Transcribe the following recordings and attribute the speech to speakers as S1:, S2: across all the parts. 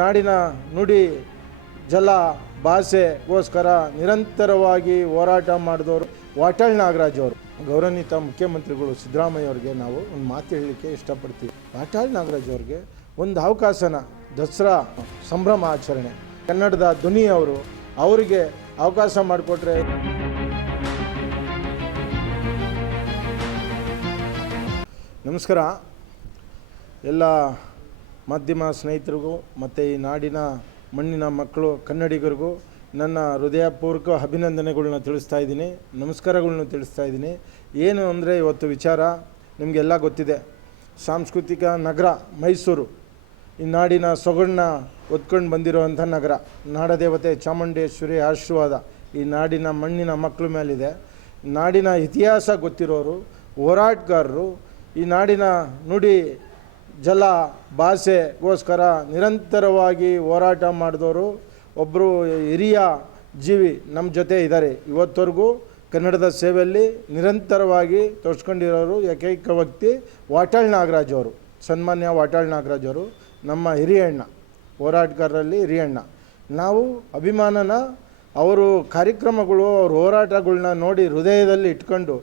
S1: ನಾಡಿನ ನುಡಿ ಜಲ ಭಾಷೆಗೋಸ್ಕರ ನಿರಂತರವಾಗಿ ಹೋರಾಟ ಮಾಡಿದವರು ವಾಟಾಳ್ ನಾಗರಾಜ್ ಅವರು. ಗೌರವಾನ್ವಿತ ಮುಖ್ಯಮಂತ್ರಿಗಳು ಸಿದ್ದರಾಮಯ್ಯ ಅವರಿಗೆ ನಾವು ಒಂದು ಮಾತು ಹೇಳಲಿಕ್ಕೆ ಇಷ್ಟಪಡ್ತೀವಿ. ವಾಟಾಳ್ ನಾಗರಾಜ್ ಅವ್ರಿಗೆ ಒಂದು ಅವಕಾಶನ, ದಸರಾ ಸಂಭ್ರಮ ಆಚರಣೆ, ಕನ್ನಡದ ಧ್ವನಿ ಅವರು ಅವರಿಗೆ ಅವಕಾಶ ಮಾಡಿಕೊಟ್ರೆ ನಮಸ್ಕಾರ. ಎಲ್ಲ ಮಾಧ್ಯಮ ಸ್ನೇಹಿತರಿಗೂ ಮತ್ತು ಈ ನಾಡಿನ ಮಣ್ಣಿನ ಮಕ್ಕಳು ಕನ್ನಡಿಗರಿಗೂ ನನ್ನ ಹೃದಯಪೂರ್ವಕ ಅಭಿನಂದನೆಗಳನ್ನ ತಿಳಿಸ್ತಾ ಇದ್ದೀನಿ. ನಮಸ್ಕಾರಗಳನ್ನ ತಿಳಿಸ್ತಾ ಇದ್ದೀನಿ. ಏನು ಅಂದರೆ ಇವತ್ತು ವಿಚಾರ ನಿಮಗೆಲ್ಲ ಗೊತ್ತಿದೆ. ಸಾಂಸ್ಕೃತಿಕ ನಗರ ಮೈಸೂರು. ಈ ನಾಡಿನ ಸೊಗಡನ್ನ ಒತ್ಕೊಂಡು ಬಂದಿರುವಂಥ ನಗರ. ನಾಡದೇವತೆ ಚಾಮುಂಡೇಶ್ವರಿ ಆಶೀರ್ವಾದ ಈ ನಾಡಿನ ಮಣ್ಣಿನ ಮಕ್ಕಳ ಮೇಲಿದೆ. ನಾಡಿನ ಇತಿಹಾಸ ಗೊತ್ತಿರೋರು, ಹೋರಾಟಗಾರರು ಈ ನಾಡಿನ ನುಡಿ ಜಲ ಭಾಷೆಗೋಸ್ಕರ ನಿರಂತರವಾಗಿ ಹೋರಾಟ ಮಾಡಿದವರು ಒಬ್ಬರು ಹಿರಿಯ ಜೀವಿ ನಮ್ಮ ಜೊತೆ ಇದ್ದಾರೆ ಇವತ್ತವರೆಗೂ ಕನ್ನಡದ ಸೇವೆಯಲ್ಲಿ ನಿರಂತರವಾಗಿ ತೋರಿಸ್ಕೊಂಡಿರೋರು ಏಕೈಕ ವ್ಯಕ್ತಿ ವಾಟಾಳ್ ನಾಗರಾಜ್ ಅವರು. ಸನ್ಮಾನ್ಯ ವಾಟಾಳ್ ನಾಗರಾಜ್ ಅವರು, ನಮ್ಮ ಹಿರಿಯಣ್ಣ ಹೋರಾಟಗಾರರಲ್ಲಿ ಹಿರಿಯಣ್ಣ ನಾವು ಅಭಿಮಾನನ ಅವರು ಕಾರ್ಯಕ್ರಮಗಳು, ಅವ್ರ ಹೋರಾಟಗಳನ್ನ ನೋಡಿ ಹೃದಯದಲ್ಲಿ ಇಟ್ಕೊಂಡು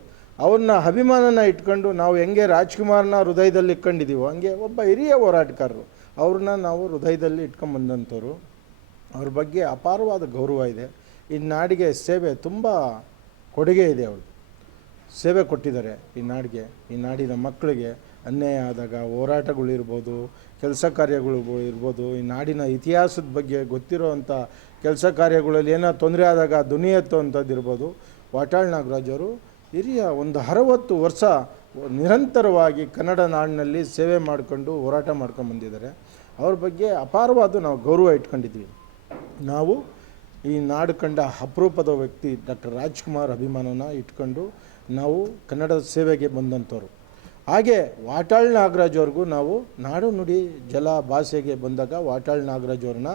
S1: ಅವ್ರನ್ನ ಅಭಿಮಾನನ ಇಟ್ಕೊಂಡು ನಾವು ಹೆಂಗೆ ರಾಜ್ಕುಮಾರ್ನ ಹೃದಯದಲ್ಲಿ ಇಟ್ಕೊಂಡಿದ್ದೀವೋ ಹಂಗೆ ಒಬ್ಬ ಹಿರಿಯ ಹೋರಾಟಗಾರರು, ಅವ್ರನ್ನ ನಾವು ಹೃದಯದಲ್ಲಿ ಇಟ್ಕೊಂಬಂದಂಥವ್ರು. ಅವ್ರ ಬಗ್ಗೆ ಅಪಾರವಾದ ಗೌರವ ಇದೆ. ಈ ನಾಡಿಗೆ ಸೇವೆ ತುಂಬ ಕೊಡುಗೆ ಇದೆ ಅವರು ಸೇವೆ ಕೊಟ್ಟಿದ್ದಾರೆ ಈ ನಾಡಿಗೆ, ಈ ನಾಡಿನ ಮಕ್ಕಳಿಗೆ. ಅನ್ಯಾಯ ಆದಾಗ ಹೋರಾಟಗಳಿರ್ಬೋದು ಕೆಲಸ ಕಾರ್ಯಗಳು ಇರ್ಬೋದು. ಈ ನಾಡಿನ ಇತಿಹಾಸದ ಬಗ್ಗೆ ಗೊತ್ತಿರೋವಂಥ ಕೆಲಸ ಕಾರ್ಯಗಳಲ್ಲಿ ಏನೋ ತೊಂದರೆ ಆದಾಗ ಧ್ವನಿ ಎತ್ತುವಂಥದ್ದು ಇರ್ಬೋದು. ವಾಟಾಳ್ ನಾಗರಾಜ್ ಅವರು ಹಿರಿಯ ಒಂದು ಅರವತ್ತು ವರ್ಷ ನಿರಂತರವಾಗಿ ಕನ್ನಡ ನಾಡಿನಲ್ಲಿ ಸೇವೆ ಮಾಡಿಕೊಂಡು ಹೋರಾಟ ಮಾಡ್ಕೊಂಡು ಬಂದಿದ್ದಾರೆ. ಅವ್ರ ಬಗ್ಗೆ ಅಪಾರವಾದ ನಾವು ಗೌರವ ಇಟ್ಕೊಂಡಿದ್ವಿ ನಾವು ಈ ನಾಡು ಕಂಡ ಅಪರೂಪದ ವ್ಯಕ್ತಿ ಡಾಕ್ಟರ್ ರಾಜ್ಕುಮಾರ್ ಅಭಿಮಾನನ ಇಟ್ಕೊಂಡು ನಾವು ಕನ್ನಡದ ಸೇವೆಗೆ ಬಂದಂಥವ್ರು. ಹಾಗೆ ವಾಟಾಳ್ ನಾಗರಾಜ್ ಅವ್ರಿಗೂ ನಾವು ನಾಡು ನುಡಿ ಜಲ ಭಾಷೆಗೆ ಬಂದಾಗ ವಾಟಾಳ್ ನಾಗರಾಜ್ ಅವ್ರನ್ನ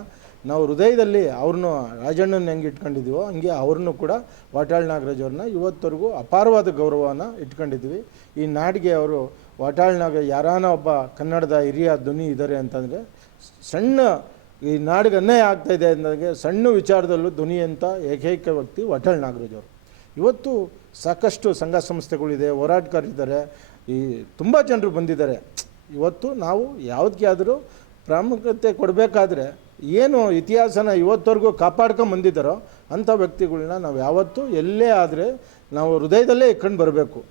S1: ನಾವು ಹೃದಯದಲ್ಲಿ ಅವ್ರನ್ನೂ ರಾಜಣ್ಣನ ಹೆಂಗೆ ಇಟ್ಕೊಂಡಿದ್ದೀವೋ, ಹಂಗೆ ಅವ್ರನ್ನೂ ಕೂಡ ವಾಟಾಳ್ ನಾಗರಾಜ್ ಅವ್ರನ್ನ ಇವತ್ತವರೆಗೂ ಅಪಾರವಾದ ಗೌರವನ ಇಟ್ಕೊಂಡಿದ್ವಿ ಈ ನಾಡಿಗೆ ಅವರು ವಾಟಾಳ್ ನಾಗ, ಯಾರಾನ ಒಬ್ಬ ಕನ್ನಡದ ಹಿರಿಯ ಧ್ವನಿ ಇದ್ದಾರೆ ಅಂತಂದರೆ, ಸಣ್ಣ ಈ ನಾಡಿಗೆ ಅನ್ಯಾಯ ಆಗ್ತಾ ಇದೆ ಅಂದಾಗೆ ಸಣ್ಣ ವಿಚಾರದಲ್ಲೂ ಧ್ವನಿ ಅಂತ ಏಕೈಕ ವ್ಯಕ್ತಿ ವಾಟಾಳ್ ನಾಗರಾಜ್ ಅವರು. ಇವತ್ತು ಸಾಕಷ್ಟು ಸಂಘ ಸಂಸ್ಥೆಗಳಿದೆ, ಹೋರಾಟಗಾರರಿದ್ದಾರೆ, ಈ ತುಂಬ ಜನರು ಬಂದಿದ್ದಾರೆ. ಇವತ್ತು ನಾವು ಯಾವುದಕ್ಕೆ ಆದರೂ ಪ್ರಾಮುಖ್ಯತೆ ಕೊಡಬೇಕಾದ್ರೆ ಏನು ಇತಿಹಾಸನ ಇವತ್ತವರೆಗೂ ಕಾಪಾಡ್ಕೊಂಡು ಬಂದಿದ್ದಾರೋ ಅಂಥ ವ್ಯಕ್ತಿಗಳನ್ನ ನಾವು ಯಾವತ್ತೂ ಎಲ್ಲೇ ಆದರೆ ನಾವು ಹೃದಯದಲ್ಲೇ ಇಕ್ಕೊಂಡು ಬರಬೇಕು.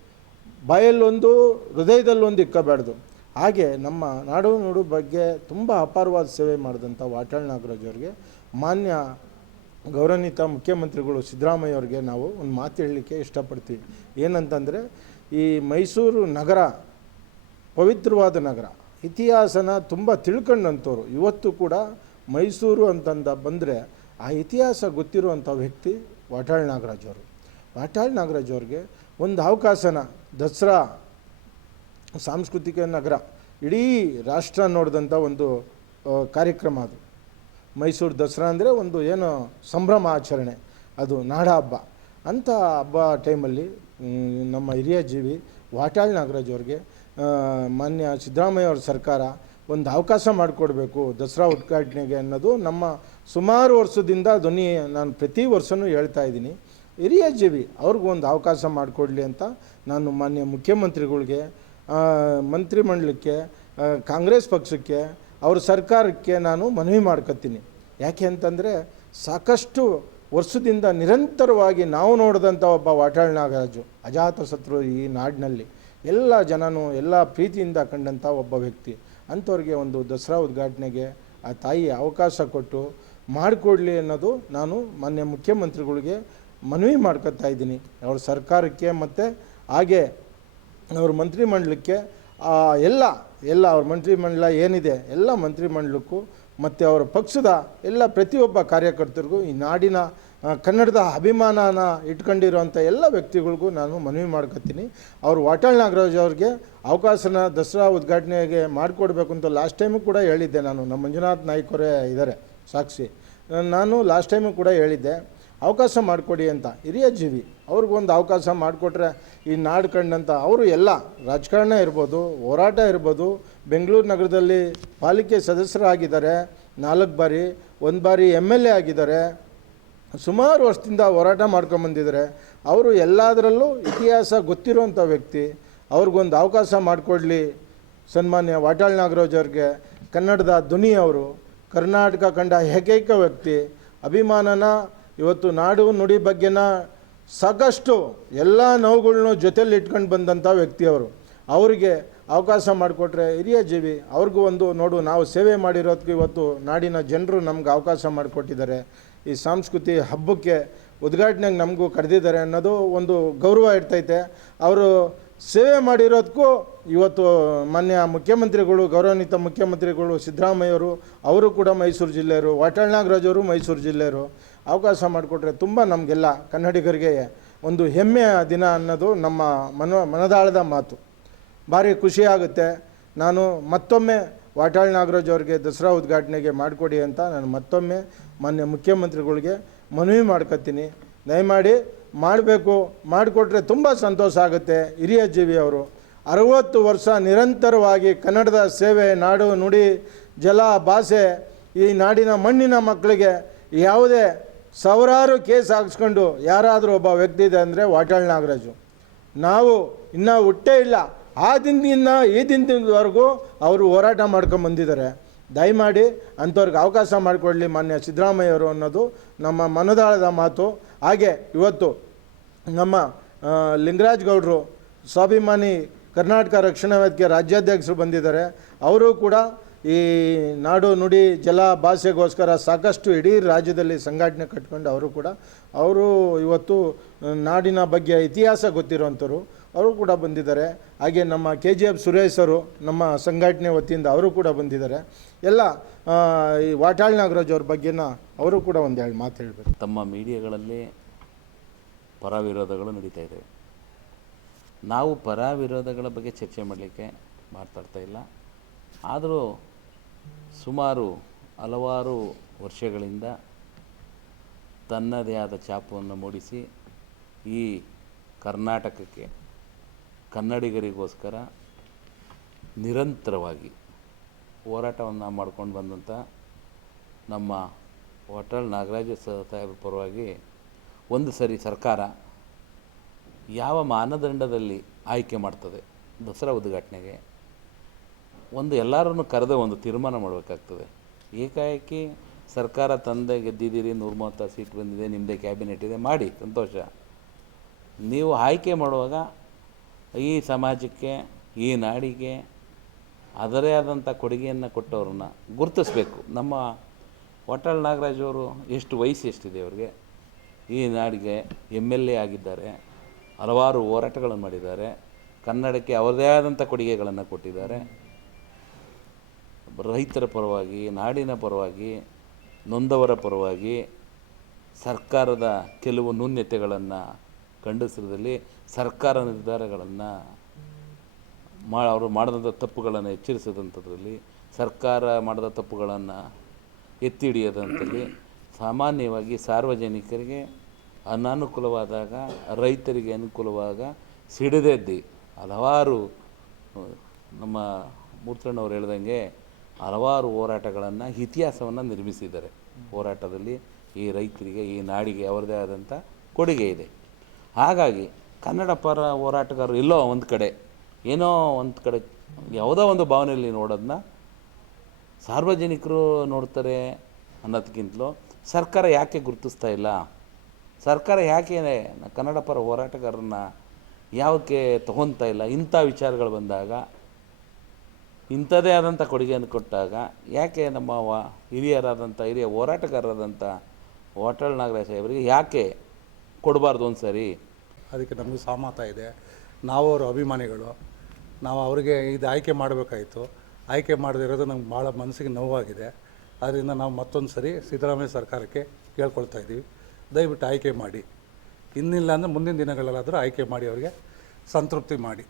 S1: ಬಾಯಲ್ಲೊಂದು, ಹೃದಯದಲ್ಲೊಂದು ಇಕ್ಕಬಾರ್ದು. ಹಾಗೆ ನಮ್ಮ ನಾಡು ನುಡು ಬಗ್ಗೆ ತುಂಬ ಅಪಾರವಾದ ಸೇವೆ ಮಾಡಿದಂಥ ವಾಟಾಳ್ ನಾಗರಾಜ್ ಅವರಿಗೆ, ಮಾನ್ಯ ಗೌರವಾನ್ವಿತ ಮುಖ್ಯಮಂತ್ರಿಗಳು ಸಿದ್ದರಾಮಯ್ಯ ಅವರಿಗೆ ನಾವು ಒಂದು ಮಾತು ಹೇಳಲಿಕ್ಕೆ ಇಷ್ಟಪಡ್ತೀವಿ ಏನಂತಂದರೆ, ಈ ಮೈಸೂರು ನಗರ, ಪವಿತ್ರವಾದ ನಗರ, ಇತಿಹಾಸನ ತುಂಬ ತಿಳ್ಕೊಂಡಂಥವ್ರು. ಇವತ್ತು ಕೂಡ ಮೈಸೂರು ಅಂತಂದ ಬಂದರೆ ಆ ಇತಿಹಾಸ ಗೊತ್ತಿರುವಂಥ ವ್ಯಕ್ತಿ ವಾಟಾಳ್ ನಾಗರಾಜ್ ಅವರು. ವಾಟಾಳ್ ನಾಗರಾಜ್ ಅವ್ರಿಗೆ ಒಂದು ಅವಕಾಶನ, ದಸರಾ, ಸಾಂಸ್ಕೃತಿಕ ನಗರ, ಇಡೀ ರಾಷ್ಟ್ರ ನೋಡಿದಂಥ ಒಂದು ಕಾರ್ಯಕ್ರಮ ಅದು. ಮೈಸೂರು ದಸರಾ ಅಂದರೆ ಒಂದು ಏನು ಸಂಭ್ರಮ ಆಚರಣೆ, ಅದು ನಾಡ ಹಬ್ಬ. ಅಂಥ ಹಬ್ಬ ಟೈಮಲ್ಲಿ ನಮ್ಮ ಹಿರಿಯ ಜೀವಿ ವಾಟಾಳ್ ನಾಗರಾಜ್ ಅವ್ರಿಗೆ ಮಾನ್ಯ ಸಿದ್ದರಾಮಯ್ಯ ಅವ್ರ ಸರ್ಕಾರ ಒಂದು ಅವಕಾಶ ಮಾಡಿಕೊಡ್ಬೇಕು ದಸರಾ ಉದ್ಘಾಟನೆಗೆ ಅನ್ನೋದು ನಮ್ಮ ಸುಮಾರು ವರ್ಷದಿಂದ ಧ್ವನಿ ನಾನು ಪ್ರತಿ ವರ್ಷವೂ ಹೇಳ್ತಾ ಇದ್ದೀನಿ. ಹಿರಿಯ ಜೀವಿ ಅವ್ರಿಗೊಂದು ಅವಕಾಶ ಮಾಡಿಕೊಡ್ಲಿ ಅಂತ ನಾನು ಮಾನ್ಯ ಮುಖ್ಯಮಂತ್ರಿಗಳಿಗೆ ಮಂತ್ರಿಮಂಡಲಕ್ಕೆ ಕಾಂಗ್ರೆಸ್ ಪಕ್ಷಕ್ಕೆ, ಅವ್ರ ಸರ್ಕಾರಕ್ಕೆ ನಾನು ಮನವಿ ಮಾಡ್ಕೊತೀನಿ. ಯಾಕೆ ಅಂತಂದರೆ ಸಾಕಷ್ಟು ವರ್ಷದಿಂದ ನಿರಂತರವಾಗಿ ನಾವು ನೋಡಿದಂಥ ಒಬ್ಬ ವಾಟಾಳ್ ನಾಗರಾಜು ಅಜಾತಶತ್ರು ಈ ನಾಡಿನಲ್ಲಿ. ಎಲ್ಲ ಜನನೂ, ಎಲ್ಲ ಪ್ರೀತಿಯಿಂದ ಕಂಡಂಥ ಒಬ್ಬ ವ್ಯಕ್ತಿ. ಅಂಥವ್ರಿಗೆ ಒಂದು ದಸರಾ ಉದ್ಘಾಟನೆಗೆ ಆ ತಾಯಿ ಅವಕಾಶ ಕೊಟ್ಟು ಮಾಡಿಕೊಡ್ಲಿ ಅನ್ನೋದು ನಾನು ಮಾನ್ಯ ಮುಖ್ಯಮಂತ್ರಿಗಳಿಗೆ ಮನವಿ ಮಾಡ್ಕೊತಾ ಇದ್ದೀನಿ. ಅವ್ರ ಸರ್ಕಾರಕ್ಕೆ ಮತ್ತು ಹಾಗೆ ಅವ್ರ ಮಂತ್ರಿಮಂಡಲಕ್ಕೆ ಎಲ್ಲ ಎಲ್ಲ ಅವ್ರ ಮಂತ್ರಿಮಂಡಲ ಏನಿದೆ, ಎಲ್ಲ ಮಂತ್ರಿಮಂಡಲಕ್ಕೂ ಮತ್ತು ಅವರ ಪಕ್ಷದ ಎಲ್ಲ ಪ್ರತಿಯೊಬ್ಬ ಕಾರ್ಯಕರ್ತರಿಗೂ ಈ ನಾಡಿನ ಕನ್ನಡದ ಅಭಿಮಾನನ ಇಟ್ಕೊಂಡಿರುವಂಥ ಎಲ್ಲ ವ್ಯಕ್ತಿಗಳಿಗೂ ನಾನು ಮನವಿ ಮಾಡ್ಕೊತೀನಿ. ಅವರು ವಾಟಾಳ್ ನಾಗರಾಜ್ ಅವ್ರಿಗೆ ಅವಕಾಶನ ದಸರಾ ಉದ್ಘಾಟನೆಗೆ ಮಾಡಿಕೊಡ್ಬೇಕು ಅಂತ ಲಾಸ್ಟ್ ಟೈಮು ಕೂಡ ಹೇಳಿದ್ದೆ ನಾನು. ನಮ್ಮ ಮಂಜುನಾಥ್ ನಾಯ್ಕರೇ ಇದ್ದಾರೆ ಸಾಕ್ಷಿ. ನಾನು ಲಾಸ್ಟ್ ಟೈಮು ಕೂಡ ಹೇಳಿದ್ದೆ, ಅವಕಾಶ ಮಾಡಿಕೊಡಿ ಅಂತ. ಹಿರಿಯ ಜೀವಿ, ಅವ್ರಿಗೊಂದು ಅವಕಾಶ ಮಾಡಿಕೊಟ್ರೆ ಈ ನಾಡು ಕಂಡಂಥ ಅವರು ಎಲ್ಲ, ರಾಜಕಾರಣ ಇರ್ಬೋದು, ಹೋರಾಟ ಇರ್ಬೋದು, ಬೆಂಗಳೂರು ನಗರದಲ್ಲಿ ಪಾಲಿಕೆ ಸದಸ್ಯರಾಗಿದ್ದಾರೆ, ನಾಲ್ಕು ಬಾರಿ, ಒಂದು ಬಾರಿ ಎಂ ಎಲ್ ಎ ಆಗಿದ್ದಾರೆ ಸುಮಾರು ವರ್ಷದಿಂದ ಹೋರಾಟ ಮಾಡ್ಕೊಂಬಂದಿದ್ದಾರೆ ಅವರು ಎಲ್ಲದರಲ್ಲೂ ಇತಿಹಾಸ ಗೊತ್ತಿರುವಂಥ ವ್ಯಕ್ತಿ, ಅವ್ರಿಗೊಂದು ಅವಕಾಶ ಮಾಡಿಕೊಡ್ಲಿ ಸನ್ಮಾನ್ಯ ವಾಟಾಳ್ ನಾಗರಾಜ್ ಅವ್ರಿಗೆ, ಕನ್ನಡದ ಧ್ವನಿ ಅವರು, ಕರ್ನಾಟಕ ಕಂಡ ಏಕೈಕ ವ್ಯಕ್ತಿ, ಅಭಿಮಾನನ ಇವತ್ತು ನಾಡು ನುಡಿ ಬಗ್ಗೆನ ಸಾಕಷ್ಟು ಎಲ್ಲ ನೋವುಗಳನ್ನೂ ಜೊತೆಯಲ್ಲಿ ಇಟ್ಕೊಂಡು ಬಂದಂಥ ವ್ಯಕ್ತಿ ಅವರು. ಅವರಿಗೆ ಅವಕಾಶ ಮಾಡಿಕೊಟ್ರೆ ಹಿರಿಯ ಜೀವಿ, ಅವ್ರಿಗೂ ಒಂದು ನೋಡು ನಾವು ಸೇವೆ ಮಾಡಿರೋದಕ್ಕೆ ಇವತ್ತು ನಾಡಿನ ಜನರು ನಮ್ಗೆ ಅವಕಾಶ ಮಾಡಿಕೊಟ್ಟಿದ್ದಾರೆ. ಈ ಸಾಂಸ್ಕೃತಿ ಹಬ್ಬಕ್ಕೆ ಉದ್ಘಾಟನೆಗೆ ನಮಗೂ ಕರೆದಿದ್ದಾರೆ ಅನ್ನೋದು ಒಂದು ಗೌರವ ಇರ್ತೈತೆ. ಅವರು ಸೇವೆ ಮಾಡಿರೋದಕ್ಕೂ ಇವತ್ತು ಮಾನ್ಯ ಮುಖ್ಯಮಂತ್ರಿಗಳು, ಗೌರವಾನ್ವಿತ ಮುಖ್ಯಮಂತ್ರಿಗಳು, ಸಿದ್ದರಾಮಯ್ಯವರು, ಅವರು ಕೂಡ ಮೈಸೂರು ಜಿಲ್ಲೆಯವರು ವಾಟಾಳ್ ನಾಗರಾಜ್ ಅವರು ಮೈಸೂರು ಜಿಲ್ಲೆಯವರು ಅವಕಾಶ ಮಾಡಿಕೊಟ್ರೆ ತುಂಬ ನಮಗೆಲ್ಲ ಕನ್ನಡಿಗರಿಗೆ ಒಂದು ಹೆಮ್ಮೆಯ ದಿನ ಅನ್ನೋದು ನಮ್ಮ ಮನ ಮನದಾಳದ ಮಾತು. ಭಾರಿ ಖುಷಿ ಆಗುತ್ತೆ. ನಾನು ಮತ್ತೊಮ್ಮೆ ವಾಟಾಳ್ ನಾಗರಾಜ್ ಅವ್ರಿಗೆ ದಸರಾ ಉದ್ಘಾಟನೆಗೆ ಮಾಡಿಕೊಡಿ ಅಂತ ನಾನು ಮತ್ತೊಮ್ಮೆ ಮಾನ್ಯ ಮುಖ್ಯಮಂತ್ರಿಗಳಿಗೆ ಮನವಿ ಮಾಡ್ಕೊತೀನಿ. ದಯಮಾಡಿ ಮಾಡಬೇಕು, ಮಾಡಿಕೊಟ್ರೆ ತುಂಬ ಸಂತೋಷ ಆಗುತ್ತೆ. ಹಿರಿಯ ಜೀವಿ ಅವರು, ಅರವತ್ತು ವರ್ಷ ನಿರಂತರವಾಗಿ ಕನ್ನಡದ ಸೇವೆ, ನಾಡು, ನುಡಿ, ಜಲ, ಭಾಷೆ, ಈ ನಾಡಿನ ಮಣ್ಣಿನ ಮಕ್ಕಳಿಗೆ ಯಾವುದೇ ಸಾವಿರಾರು ಕೇಸ್ ಹಾಕ್ಸ್ಕೊಂಡು ಯಾರಾದರೂ ಒಬ್ಬ ವ್ಯಕ್ತಿ ಇದೆ ಅಂದರೆ ವಾಟಾಳ್ ನಾಗರಾಜು. ನಾವು ಇನ್ನೂ ಹುಟ್ಟೇ ಇಲ್ಲ. ಆ ದಿನದಿಂದ ಈ ದಿನದವರೆಗೂ ಅವರು ಹೋರಾಟ ಮಾಡ್ಕೊಂಡು ಬಂದಿದ್ದಾರೆ. ದಯಮಾಡಿ ಅಂಥವ್ರಿಗೆ ಅವಕಾಶ ಮಾಡಿಕೊಡಲಿ ಮಾನ್ಯ ಸಿದ್ದರಾಮಯ್ಯವರು ಅನ್ನೋದು ನಮ್ಮ ಮನದಾಳದ ಮಾತು. ಹಾಗೆ ಇವತ್ತು ನಮ್ಮ ಲಿಂಗರಾಜ್ ಗೌಡರು ಸ್ವಾಭಿಮಾನಿ ಕರ್ನಾಟಕ ರಕ್ಷಣಾ ವೇದಿಕೆ ರಾಜ್ಯಾಧ್ಯಕ್ಷರು ಬಂದಿದ್ದಾರೆ. ಅವರು ಕೂಡ ಈ ನಾಡು ನುಡಿ ಜಲ ಭಾಷೆಗೋಸ್ಕರ ಸಾಕಷ್ಟು ಇಡೀ ರಾಜ್ಯದಲ್ಲಿ ಸಂಘಟನೆ ಕಟ್ಕೊಂಡು ಅವರು ಕೂಡ, ಅವರು ಇವತ್ತು ನಾಡಿನ ಬಗ್ಗೆ ಇತಿಹಾಸ ಗೊತ್ತಿರುವಂಥವ್ರು. ಅವರು ಕೂಡ ಬಂದಿದ್ದಾರೆ. ಹಾಗೆ ನಮ್ಮ ಕೆ ಜಿ ಎಫ್ ಸುರೇಶ್ ಅವರು ನಮ್ಮ ಸಂಘಟನೆ ವತಿಯಿಂದ ಅವರು ಕೂಡ ಬಂದಿದ್ದಾರೆ. ಎಲ್ಲ ಈ ವಾಟಾಳ್ ನಾಗರಾಜ್ ಅವ್ರ ಬಗ್ಗೆನ ಅವರು ಕೂಡ ಒಂದು ಎರಡು ಮಾತು ಹೇಳಬೇಕು.
S2: ತಮ್ಮ ಮೀಡಿಯಾಗಳಲ್ಲಿ ಪರ ವಿರೋಧಗಳು ನಡೀತಾ ಇದೆ ನಾವು ಪರ ವಿರೋಧಗಳ ಬಗ್ಗೆ ಚರ್ಚೆ ಮಾಡಲಿಕ್ಕೆ ಮಾತಾಡ್ತಾ ಇಲ್ಲ. ಆದರೂ ಸುಮಾರು ಹಲವಾರು ವರ್ಷಗಳಿಂದ ತನ್ನದೇ ಆದ ಛಾಪವನ್ನು ಮೂಡಿಸಿ ಈ ಕರ್ನಾಟಕಕ್ಕೆ ಕನ್ನಡಿಗರಿಗೋಸ್ಕರ ನಿರಂತರವಾಗಿ ಹೋರಾಟವನ್ನು ಮಾಡ್ಕೊಂಡು ಬಂದಂಥ ನಮ್ಮ ಹೋಟೆಲ್ ನಾಗರಾಜ ಸಾಹೇಬ್ ಪರವಾಗಿ ಒಂದು ಸರಿ ಸರ್ಕಾರ ಯಾವ ಮಾನದಂಡದಲ್ಲಿ ಆಯ್ಕೆ ಮಾಡ್ತದೆ ದಸರಾ ಉದ್ಘಾಟನೆಗೆ ಒಂದು ಎಲ್ಲರನ್ನು ಕರೆದು ಒಂದು ತೀರ್ಮಾನ ಮಾಡಬೇಕಾಗ್ತದೆ. ಏಕಾಏಕಿ ಸರ್ಕಾರ ತಂದೆ ಗೆದ್ದಿದ್ದೀರಿ ನೂರ ಮೂವತ್ತಾರು ಸೀಟ್ ಬಂದಿದೆ ನಿಮ್ಮದೇ ಕ್ಯಾಬಿನೆಟ್ ಇದೆ, ಮಾಡಿ, ಸಂತೋಷ. ನೀವು ಆಯ್ಕೆ ಮಾಡುವಾಗ ಈ ಸಮಾಜಕ್ಕೆ, ಈ ನಾಡಿಗೆ ಅದರೇ ಆದಂಥ ಕೊಡುಗೆಯನ್ನು ಕೊಟ್ಟವ್ರನ್ನ ಗುರುತಿಸ್ಬೇಕು. ನಮ್ಮ ಹೋಟೆಲ್ ನಾಗರಾಜ್ ಅವರು ಎಷ್ಟು ವಯಸ್ಸು ಎಷ್ಟಿದೆ ಅವ್ರಿಗೆ? ಈ ನಾಡಿಗೆ ಎಂ ಎಲ್ ಎ ಆಗಿದ್ದಾರೆ, ಹಲವಾರು ಹೋರಾಟಗಳನ್ನು ಮಾಡಿದ್ದಾರೆ, ಕನ್ನಡಕ್ಕೆ ಅವರದೇ ಆದಂಥ ಕೊಡುಗೆಗಳನ್ನು ಕೊಟ್ಟಿದ್ದಾರೆ. ರೈತರ ಪರವಾಗಿ, ನಾಡಿನ ಪರವಾಗಿ, ನೊಂದವರ ಪರವಾಗಿ ಸರ್ಕಾರದ ಕೆಲವು ನ್ಯೂನ್ಯತೆಗಳನ್ನು ಖಂಡಿಸಿದಲ್ಲಿ ಸರ್ಕಾರ ನಿರ್ಧಾರಗಳನ್ನು ಮಾ ಅವರು ಮಾಡಿದಂಥ ತಪ್ಪುಗಳನ್ನು ಎಚ್ಚರಿಸಿದಂಥದ್ರಲ್ಲಿ ಸರ್ಕಾರ ಮಾಡಿದ ತಪ್ಪುಗಳನ್ನು ಎತ್ತಿ ಹಿಡಿಯದಂಥಲ್ಲಿ ಸಾಮಾನ್ಯವಾಗಿ ಸಾರ್ವಜನಿಕರಿಗೆ ಅನಾನುಕೂಲವಾದಾಗ, ರೈತರಿಗೆ ಅನುಕೂಲವಾಗ ಸಿಡಿದೆದ್ದಿ ಹಲವಾರು, ನಮ್ಮ ಮೂರ್ತಣ್ಣವ್ರು ಹೇಳ್ದಂಗೆ ಹಲವಾರು ಹೋರಾಟಗಳನ್ನು, ಇತಿಹಾಸವನ್ನು ನಿರ್ಮಿಸಿದ್ದಾರೆ. ಹೋರಾಟದಲ್ಲಿ ಈ ರೈತರಿಗೆ, ಈ ನಾಡಿಗೆ ಅವರದೇ ಆದಂಥ ಕೊಡುಗೆ ಇದೆ. ಹಾಗಾಗಿ ಕನ್ನಡ ಪರ ಹೋರಾಟಗಾರರು ಎಲ್ಲೋ ಒಂದು ಕಡೆ, ಏನೋ ಒಂದು ಕಡೆ, ಯಾವುದೋ ಒಂದು ಭಾವನೆಯಲ್ಲಿ ನೋಡೋದನ್ನ ಸಾರ್ವಜನಿಕರು ನೋಡ್ತಾರೆ ಅನ್ನೋದಕ್ಕಿಂತಲೂ ಸರ್ಕಾರ ಯಾಕೆ ಗುರುತಿಸ್ತಾ ಇಲ್ಲ? ಸರ್ಕಾರ ಯಾಕೆ ಕನ್ನಡ ಪರ ಹೋರಾಟಗಾರರನ್ನ ಯಾವಕ್ಕೆ ತಗೊತಾ ಇಲ್ಲ? ಇಂಥ ವಿಚಾರಗಳು ಬಂದಾಗ, ಇಂಥದ್ದೇ ಆದಂಥ ಕೊಡುಗೆಯನ್ನು ಕೊಟ್ಟಾಗ ಯಾಕೆ ನಮ್ಮ ವ ಹಿರಿಯರಾದಂಥ, ಹಿರಿಯ ಹೋರಾಟಗಾರರಾದಂಥ ಹೋಟೆಲ್ ನಾಗರಾಜ್ ಸಾಹೇಬರಿಗೆ ಯಾಕೆ ಕೊಡಬಾರ್ದು ಒಂದು ಸರಿ
S3: ಅದಕ್ಕೆ ನಮಗೆ ಸಹಮತ ಇದೆ. ನಾವು ಅವರ ಅಭಿಮಾನಿಗಳು. ನಾವು ಅವರಿಗೆ ಇದು ಆಯ್ಕೆ ಮಾಡಬೇಕಾಯಿತು. ಆಯ್ಕೆ ಮಾಡದಿರೋದು ನಮ್ಗೆ ಭಾಳ ಮನಸ್ಸಿಗೆ ನೋವಾಗಿದೆ. ಆದ್ದರಿಂದ ನಾವು ಮತ್ತೊಂದು ಸರಿ ಸಿದ್ದರಾಮಯ್ಯ ಸರ್ಕಾರಕ್ಕೆ ಕೇಳ್ಕೊಳ್ತಾ ಇದ್ದೀವಿ. ದಯವಿಟ್ಟು ಆಯ್ಕೆ ಮಾಡಿ. ಇನ್ನಿಲ್ಲ ಅಂದರೆ ಮುಂದಿನ ದಿನಗಳಲ್ಲಾದರೂ ಆಯ್ಕೆ ಮಾಡಿ ಅವರಿಗೆ ಸಂತೃಪ್ತಿ ಮಾಡಿ.